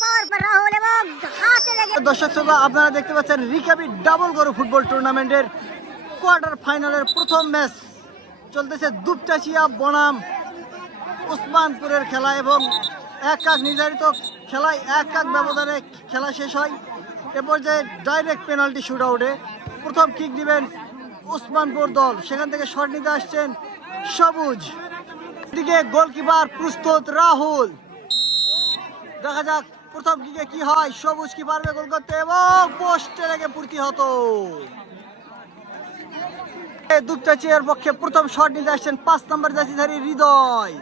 পাওয়ার পর রাহুল এবং হাতে লেগে দর্শক শ্রোতা, আপনারা দেখতে পাচ্ছেন রিকাবি ডাবল গরু ফুটবল টুর্নামেন্টের কোয়ার্টার ফাইনালের প্রথম ম্যাচ চলতেছে দুপচাচিয়া বনাম উসমানপুরের খেলা এবং এক এক নির্ধারিত খেলায় এক এক ব্যবধানে খেলা শেষ হয়। এরপর যে ডাইরেক্ট পেনাল্টি শুট আউটে প্রথম কিক দিবেন উসমানপুর দল। সেখান থেকে শট নিতে আসছেন সবুজ। এদিকে গোলকিপার প্রস্তুত রাহুল। দেখা যাক প্রথম কিকে কি হয়। সবুজ কি পারবে গোল করতে এবং পোস্টে লেগে পূর্তি হতো। দুপচাচিয়ার পক্ষে প্রথম শট নিতে আসছেন পাঁচ নম্বর জাসিধারী হৃদয়।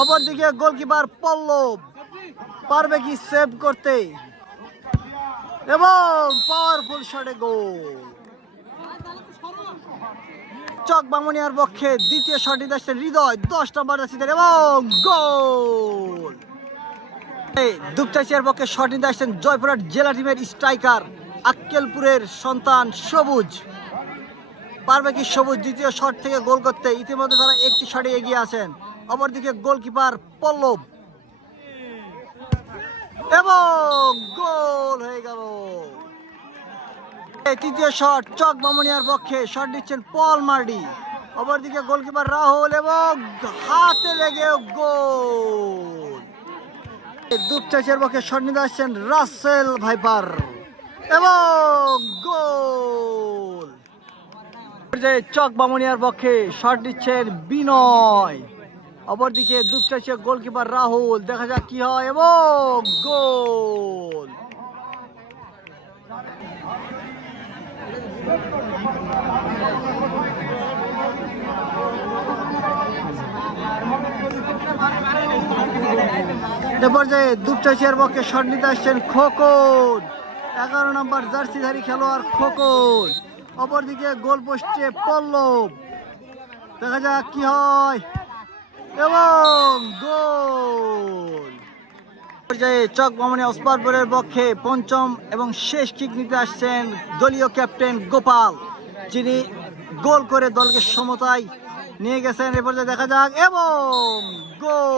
অপরদিকে গোলকিপার পল্লব পারবে কি সেভ করতে? এবং পাওয়ারফুল শটে গোল। চক বামুনিয়ার পক্ষে দ্বিতীয় শট নিতে আসছেন হৃদয় দশ নম্বর জাসিধারী এবং গোল। দুপচাচিয়ার পক্ষে শট নিতে আসছেন জয়পুরহাট জেলা টিমের স্ট্রাইকার আক্কেলপুরের সন্তান সবুজ। পারবে কি সবুজ দ্বিতীয় শট থেকে গোল করতে? ইতিমধ্যে তারা একটি শটে এগিয়ে আছেন। অপরদিকে গোলকিপার পল্লব। এবং গোল হয়ে গেল এই তৃতীয় শট, চক বামুনিয়ার পক্ষে শট দিচ্ছেন পল মার্ডি। অপরদিকে গোলকিপার রাহুল এবং হাতে লেগে গোল। দুপচাচিয়ার পক্ষে শট নিতে আসছেন রাসেল ভাইপার এবং গোল। যে চক বামুনিয়ার পক্ষে শট দিচ্ছেন বিনয়। অপরদিকে দুপচাচিয়া গোলকিপার রাহুল, দেখা যাক কি হয় এবং গোল। এ পর্যায়ে দুপচাচিয়ার পক্ষে শট আসছেন খোকন। এগারো নম্বর জার্সিধারী খেলোয়াড় খোকন। অপরদিকে গোল পোস্টে পল্লব। দেখা যাক কি হয়। এবং গোল! পর্যায়ে চক ভবনে ওসমানপুরের পক্ষে পঞ্চম এবং শেষ কিক নিতে আসছেন দলীয় ক্যাপ্টেন গোপাল। যিনি গোল করে দলকে সমতায় নিয়ে গেছেন। এ পর্যায়ে দেখা যাক এবং গোল।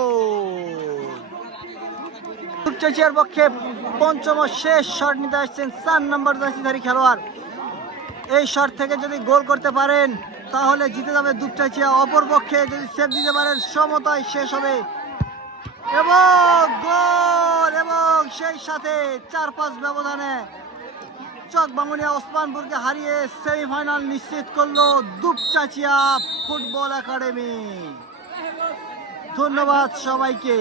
পক্ষে পঞ্চম ও শেষ শট নিতে আসছেন চার নম্বর জাসিধারী খেলোয়াড়। এই শট থেকে যদি গোল করতে পারেন, তাহলে জিতে যাবে দুপচাচিয়া অপর পক্ষে যদি সেভ দিতে পারেন, সমতায় শেষ হবে এবং গোল, এবং সেই সাথে চার পাঁচ ব্যবধানে চক বামুনিয়া ওসমানপুরকে হারিয়ে সেমিফাইনাল নিশ্চিত করল দুপচাচিয়া ফুটবল একাডেমি। ধন্যবাদ সবাইকে।